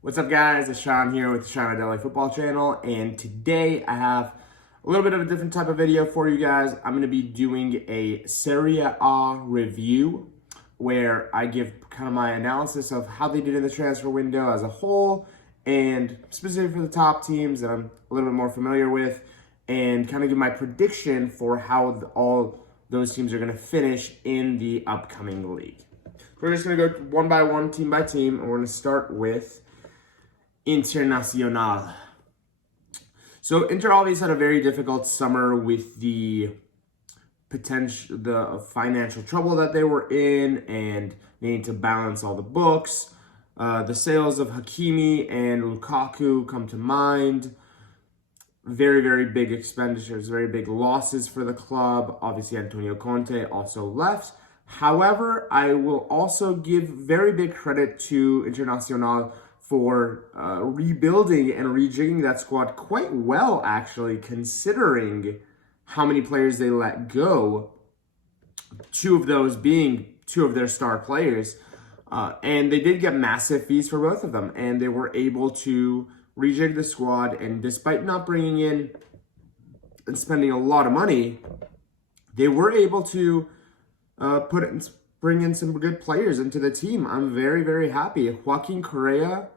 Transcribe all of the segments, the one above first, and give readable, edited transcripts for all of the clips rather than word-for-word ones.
What's up, guys? It's Sean here with the Sean Daily Football Channel, and today I have a little bit of a different type of video for you guys. I'm going to be doing a Serie A review where I give kind of my analysis of how they did in the transfer window as a whole, and specifically for the top teams that I'm a little bit more familiar with, and kind of give my prediction for how all those teams are going to finish in the upcoming league. We're just going to go one by one, team by team, and we're going to start with Internacional. So Inter obviously had a very difficult summer with the financial trouble that they were in and needing to balance all the books. The sales of Hakimi and Lukaku come to mind. Very, very big expenditures, very big losses for the club. Obviously, Antonio Conte also left. However, I will also give very big credit to Internacional for rebuilding and rejigging that squad quite well, actually, considering how many players they let go, two of those being two of their star players. And they did get massive fees for both of them, and they were able to rejig the squad, and despite not bringing in and spending a lot of money, they were able to bring in some good players into the team. I'm very, very happy. Joaquin Correa,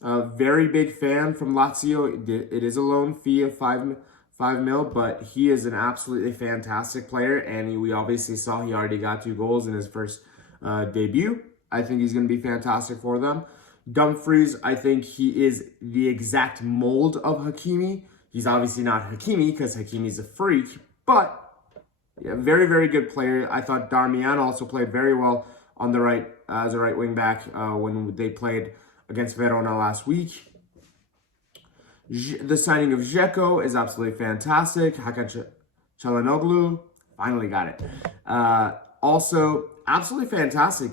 a very big fan from Lazio. It is a loan fee of 5 mil, but he is an absolutely fantastic player, and we obviously saw he already got 2 goals in his first debut. I think he's going to be fantastic for them. Dumfries, I think he is the exact mold of Hakimi. He's obviously not Hakimi because Hakimi's a freak, but yeah, very, very good player. I thought Darmian also played very well on the right as a right wing back when they played against Verona last week. The signing of Dzeko is absolutely fantastic. Hakan Çalhanoğlu finally got it. Also, absolutely fantastic.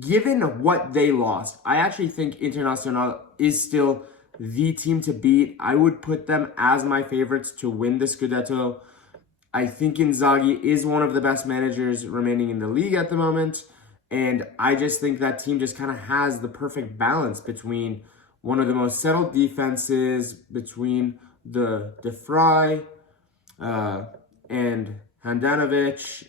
Given what they lost, I actually think Internacional is still the team to beat. I would put them as my favorites to win the Scudetto. I think Inzaghi is one of the best managers remaining in the league at the moment. And I just think that team just kind of has the perfect balance between one of the most settled defenses, between the De Vrij and Handanovic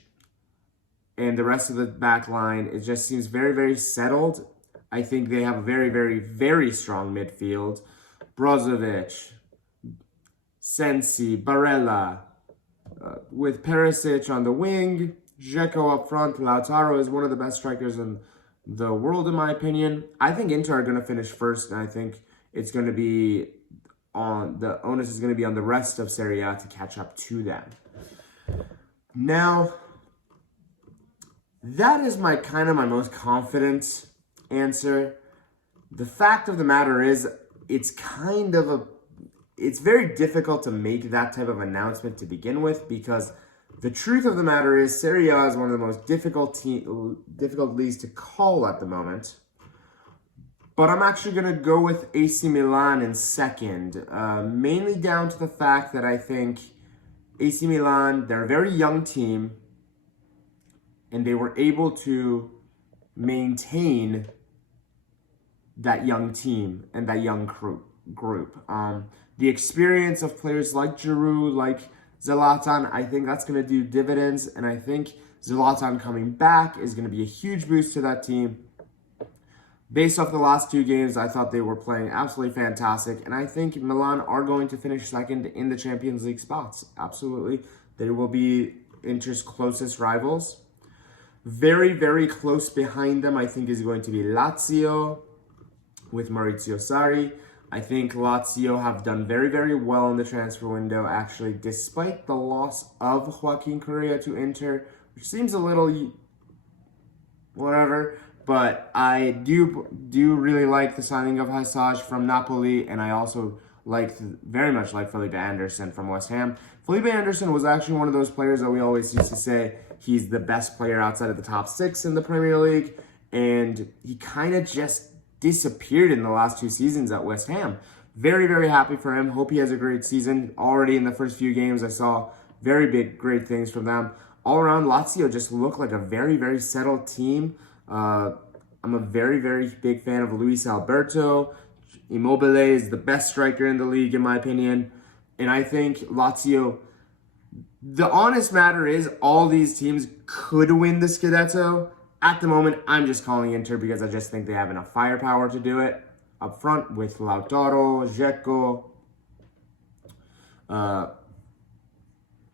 and the rest of the back line. It just seems very, very settled. I think they have a very, very, very strong midfield. Brozovic, Sensi, Barella, with Perisic on the wing, Dzeko up front. Lautaro is one of the best strikers in the world, in my opinion. I think Inter are going to finish first, and I think it's going to be the onus is going to be on the rest of Serie A to catch up to them. Now, that is my most confident answer. The fact of the matter is, it's very difficult to make that type of announcement to begin with, because the truth of the matter is Serie A is one of the most difficult leagues to call at the moment. But I'm actually going to go with AC Milan in second, mainly down to the fact that I think AC Milan, they're a very young team, and they were able to maintain that young team and that young group. The experience of players like Giroud, like Zlatan, I think that's going to do dividends, and I think Zlatan coming back is going to be a huge boost to that team. Based off the last 2 games, I thought they were playing absolutely fantastic, and I think Milan are going to finish second in the Champions League spots. Absolutely. They will be Inter's closest rivals. Very, very close behind them, I think, is going to be Lazio with Maurizio Sarri. I think Lazio have done very, very well in the transfer window, actually, despite the loss of Joaquin Correa to Inter, which seems a little whatever, but I do really like the signing of Hassaj from Napoli, and I also very much like Felipe Anderson from West Ham. Felipe Anderson was actually one of those players that we always used to say he's the best player outside of the top 6 in the Premier League, and he kind of just disappeared in the last 2 seasons at West Ham. Very, very happy for him. Hope he has a great season. Already in the first few games, I saw great things from them. All around, Lazio just looked like a very, very settled team. I'm a very, very big fan of Luis Alberto. Immobile is the best striker in the league, in my opinion. And I think Lazio, the honest matter is, all these teams could win the Scudetto. At the moment, I'm just calling Inter because I just think they have enough firepower to do it. Up front with Lautaro, Dzeko,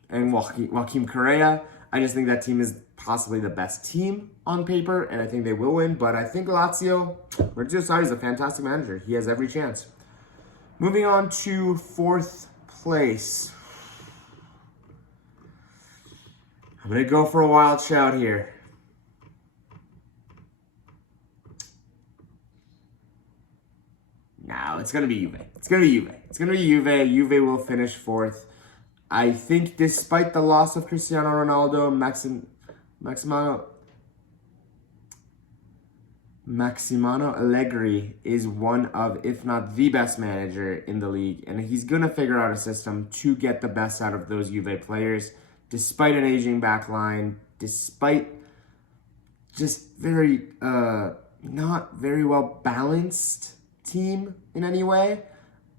and Joaquim Correa. I just think that team is possibly the best team on paper, and I think they will win. But I think Maurizio Sarri is a fantastic manager. He has every chance. Moving on to fourth place. I'm going to go for a wild shout here. No, it's going to be Juve. It's going to be Juve. It's going to be Juve. Juve will finish fourth. I think despite the loss of Cristiano Ronaldo, Maximano Allegri is one of, if not the best manager in the league. And he's going to figure out a system to get the best out of those Juve players, despite an aging back line, despite just very, not very well balanced team in any way.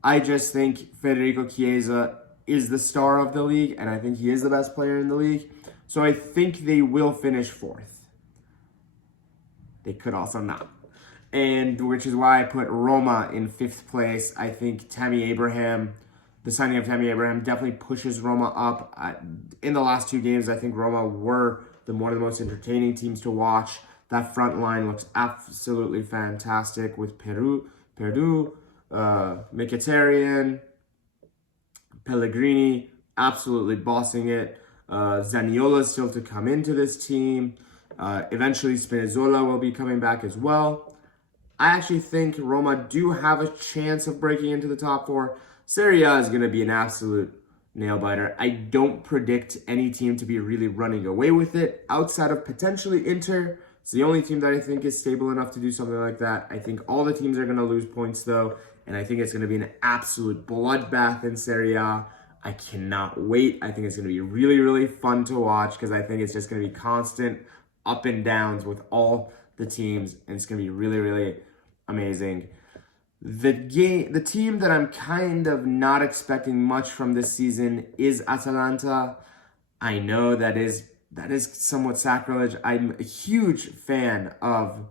I just think Federico Chiesa is the star of the league, and I think he is the best player in the league. So I think they will finish fourth. They could also not. And which is why I put Roma in fifth place. I think the signing of Tammy Abraham definitely pushes Roma up. In the last two games, I think Roma were one of the most entertaining teams to watch. That front line looks absolutely fantastic with Perdu, Mkhitaryan, Pellegrini, absolutely bossing it. Zaniolo is still to come into this team. Eventually, Spinazzola will be coming back as well. I actually think Roma do have a chance of breaking into the top four. Serie A is going to be an absolute nail-biter. I don't predict any team to be really running away with it outside of potentially Inter. It's the only team that I think is stable enough to do something like that. I think all the teams are going to lose points, though, and I think it's going to be an absolute bloodbath in Serie A. I cannot wait. I think it's going to be really, really fun to watch because I think it's just going to be constant up and downs with all the teams, and it's going to be really, really amazing. The team that I'm kind of not expecting much from this season is Atalanta. I know that is somewhat sacrilege. I'm a huge fan of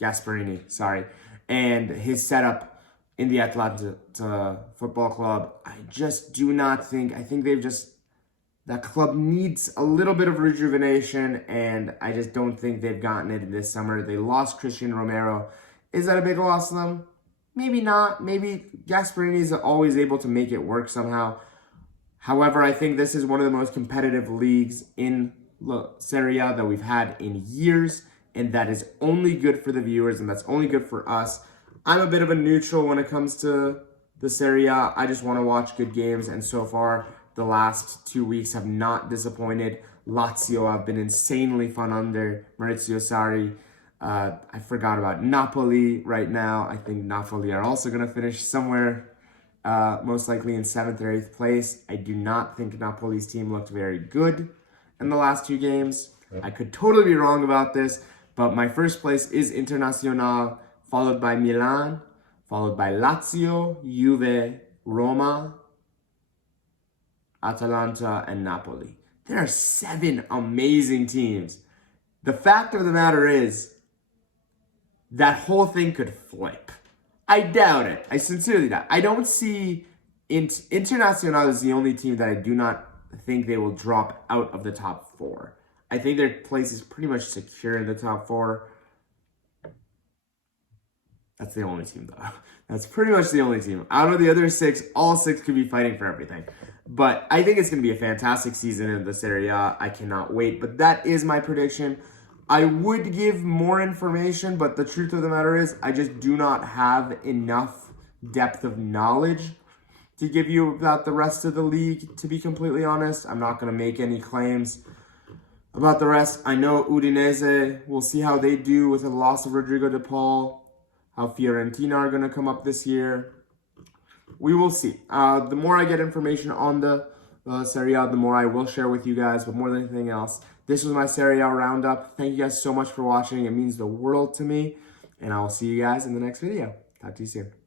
Gasperini, and his setup in the Atalanta Football Club. I just do not think, that club needs a little bit of rejuvenation, and I just don't think they've gotten it this summer. They lost Christian Romero. Is that a big loss to them? Maybe not. Maybe Gasperini is always able to make it work somehow. However, I think this is one of the most competitive leagues in Serie A that we've had in years, and that is only good for the viewers, and that's only good for us. I'm a bit of a neutral when it comes to the Serie A. I just want to watch good games, and so far, the last 2 weeks have not disappointed. Lazio have been insanely fun under Maurizio Sarri. I forgot about Napoli right now. I think Napoli are also going to finish somewhere most likely in 7th or 8th place. I do not think Napoli's team looked very good in the last 2 games. I could totally be wrong about this, but my first place is Internazionale, followed by Milan, followed by Lazio, Juve, Roma, Atalanta, and Napoli. There are 7 amazing teams. The fact of the matter is, that whole thing could flip. I doubt it. I sincerely doubt it. I don't see... Internazionale is the only team that I do not think they will drop out of the top 4. I think their place is pretty much secure in the top 4. That's the only team, though. That's pretty much the only team. Out of the other 6, all 6 could be fighting for everything. But I think it's going to be a fantastic season in the Serie A. I cannot wait. But that is my prediction. I would give more information, but the truth of the matter is I just do not have enough depth of knowledge to give you about the rest of the league, to be completely honest. I'm not going to make any claims about the rest. I know Udinese, we'll see how they do with the loss of Rodrigo De Paul, how Fiorentina are going to come up this year. We will see. The more I get information on the Serie A, the more I will share with you guys. But more than anything else, this was my Serie A roundup. Thank you guys so much for watching. It means the world to me. And I will see you guys in the next video. Talk to you soon.